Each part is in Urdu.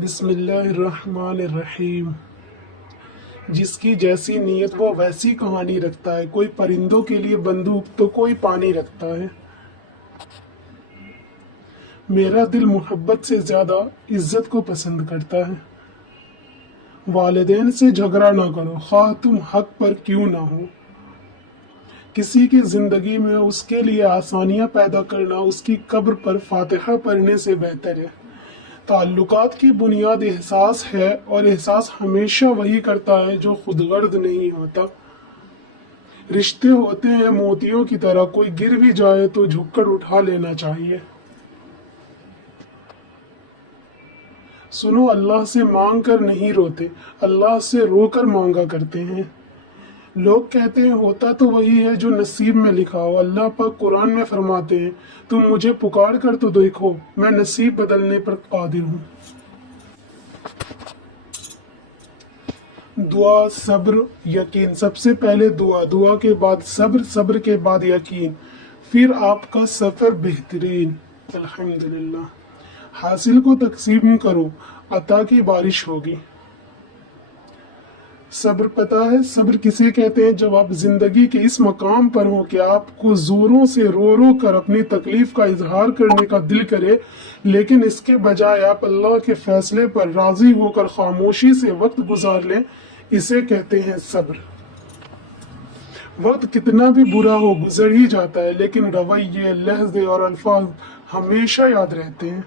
بسم اللہ الرحمن الرحیم۔ جس کی جیسی نیت وہ ویسی کہانی رکھتا ہے، کوئی پرندوں کے لیے بندوق تو کوئی پانی رکھتا ہے۔ میرا دل محبت سے زیادہ عزت کو پسند کرتا ہے۔ والدین سے جھگڑا نہ کرو، خواہ تم حق پر کیوں نہ ہو۔ کسی کی زندگی میں اس کے لیے آسانیاں پیدا کرنا اس کی قبر پر فاتحہ پڑھنے سے بہتر ہے۔ تعلقات کی بنیاد احساس ہے، اور احساس ہمیشہ وہی کرتا ہے جو خود غرض نہیں ہوتا۔ رشتے ہوتے ہیں موتیوں کی طرح، کوئی گر بھی جائے تو جھک کر اٹھا لینا چاہیے۔ سنو، اللہ سے مانگ کر نہیں روتے، اللہ سے رو کر مانگا کرتے ہیں۔ لوگ کہتے ہیں ہوتا تو وہی ہے جو نصیب میں لکھا ہو۔ اللہ پاک قرآن میں فرماتے ہیں، تم مجھے پکار کر تو دیکھو، میں نصیب بدلنے پر قادر ہوں۔ دعا، صبر، یقین۔ سب سے پہلے دعا، دعا کے بعد صبر، صبر کے بعد یقین، پھر آپ کا سفر بہترین۔ الحمدللہ۔ حاصل کو تقسیم کرو، عطا کی بارش ہوگی۔ صبر پتہ ہے صبر کسے کہتے ہیں؟ جب آپ زندگی کے اس مقام پر ہوں کہ آپ کو زوروں سے رو رو کر اپنی تکلیف کا اظہار کرنے کا دل کرے، لیکن اس کے بجائے آپ اللہ کے فیصلے پر راضی ہو کر خاموشی سے وقت گزار لیں، اسے کہتے ہیں صبر۔ وقت کتنا بھی برا ہو گزر ہی جاتا ہے، لیکن رویے، لہجے اور الفاظ ہمیشہ یاد رہتے ہیں۔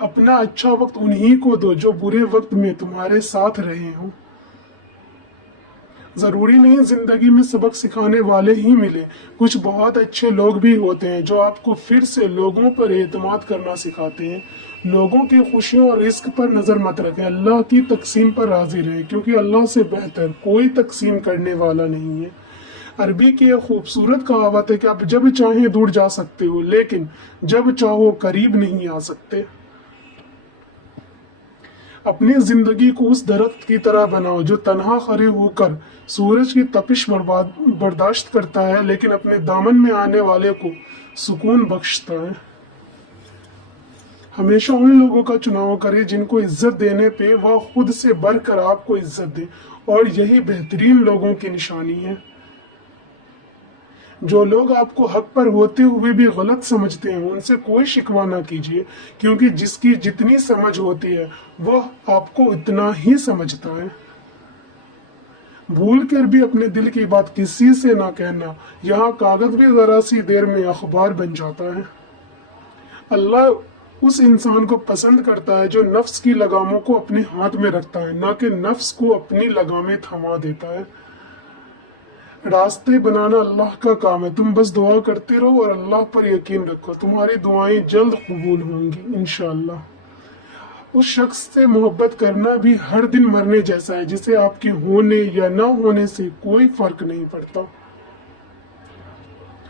اپنا اچھا وقت انہی کو دو جو برے وقت میں تمہارے ساتھ رہے ہوں۔ ضروری نہیں زندگی میں سبق سکھانے والے ہی ملے، کچھ بہت اچھے لوگ بھی ہوتے ہیں جو آپ کو پھر سے لوگوں پر اعتماد کرنا سکھاتے ہیں۔ لوگوں کی خوشیوں اور رزق پر نظر مت رکھیں، اللہ کی تقسیم پر راضی رہیں، کیونکہ اللہ سے بہتر کوئی تقسیم کرنے والا نہیں ہے۔ عربی کی ایک خوبصورت کہاوت ہے کہ آپ جب چاہیں دور جا سکتے ہو، لیکن جب چاہو قریب نہیں آ سکتے۔ اپنی زندگی کو اس درخت کی طرح بناؤ جو تنہا کھڑے ہو کر سورج کی تپش برداشت کرتا ہے، لیکن اپنے دامن میں آنے والے کو سکون بخشتا ہے۔ ہمیشہ ان لوگوں کا چناؤ کرے جن کو عزت دینے پہ وہ خود سے بڑھ کر آپ کو عزت دے، اور یہی بہترین لوگوں کی نشانی ہے۔ جو لوگ آپ کو حق پر ہوتے ہوئے بھی غلط سمجھتے ہیں، ان سے کوئی شکوہ نہ کیجیے، کیونکہ جس کی جتنی سمجھ ہوتی ہے وہ آپ کو اتنا ہی سمجھتا ہے۔ بھول کر بھی اپنے دل کی بات کسی سے نہ کہنا، یہاں کاغذ بھی ذرا سی دیر میں اخبار بن جاتا ہے۔ اللہ اس انسان کو پسند کرتا ہے جو نفس کی لگاموں کو اپنے ہاتھ میں رکھتا ہے، نہ کہ نفس کو اپنی لگامیں تھما دیتا ہے۔ راستے بنانا اللہ کا کام ہے، تم بس دعا کرتے رہو اور اللہ پر یقین رکھو، تمہاری دعائیں جلد قبول ہوں گی انشاءاللہ۔ اس شخص سے محبت کرنا بھی ہر دن مرنے جیسا ہے، جسے آپ کے ہونے یا نہ ہونے سے کوئی فرق نہیں پڑتا۔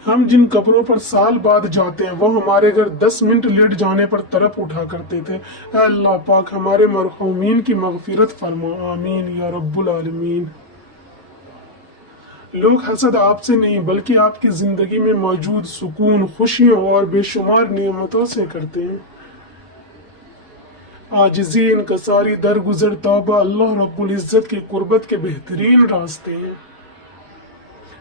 ہم جن قبروں پر سال بعد جاتے ہیں وہ ہمارے گھر 10 منٹ لیٹ جانے پر طرف اٹھا کرتے تھے۔ اے اللہ پاک ہمارے مرحومین کی مغفرت فرما، آمین یا رب العالمین۔ لوگ حسد آپ سے نہیں بلکہ آپ کی زندگی میں موجود سکون، خوشیوں اور بے شمار نعمتوں سے کرتے ہیں۔ عاجزی، انکساری، درگزر، توبہ اللہ رب العزت کی قربت کے بہترین راستے ہیں۔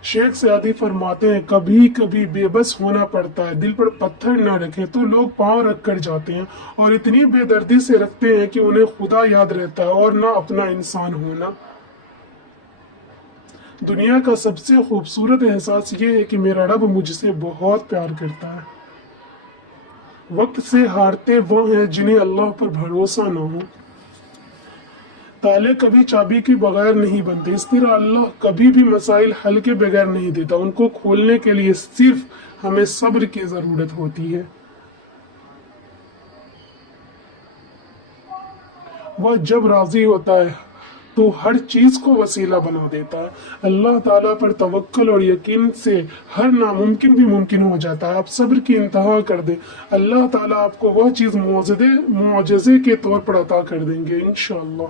شیخ سعدی فرماتے ہیں، کبھی کبھی بے بس ہونا پڑتا ہے، دل پر پتھر نہ رکھیں تو لوگ پاؤں رکھ کر جاتے ہیں، اور اتنی بے دردی سے رکھتے ہیں کہ انہیں خدا یاد رہتا ہے اور نہ اپنا انسان ہونا۔ دنیا کا سب سے خوبصورت احساس یہ ہے کہ میرا رب مجھ سے بہت پیار کرتا ہے۔ وقت سے ہارتے وہ ہیں جنہیں اللہ پر بھروسہ نہ ہو۔ تالے کبھی چابی کے بغیر نہیں بنتے، اس طرح اللہ کبھی بھی مسائل حل کے بغیر نہیں دیتا، ان کو کھولنے کے لیے صرف ہمیں صبر کی ضرورت ہوتی ہے۔ وہ جب راضی ہوتا ہے تو ہر چیز کو وسیلہ بنا دیتا ہے۔ اللہ تعالیٰ پر توکل اور یقین سے ہر ناممکن بھی ممکن ہو جاتا ہے۔ آپ صبر کی انتہا کر دیں، اللہ تعالیٰ آپ کو وہ چیز معجزے کے طور پر عطا کر دیں گے انشاءاللہ۔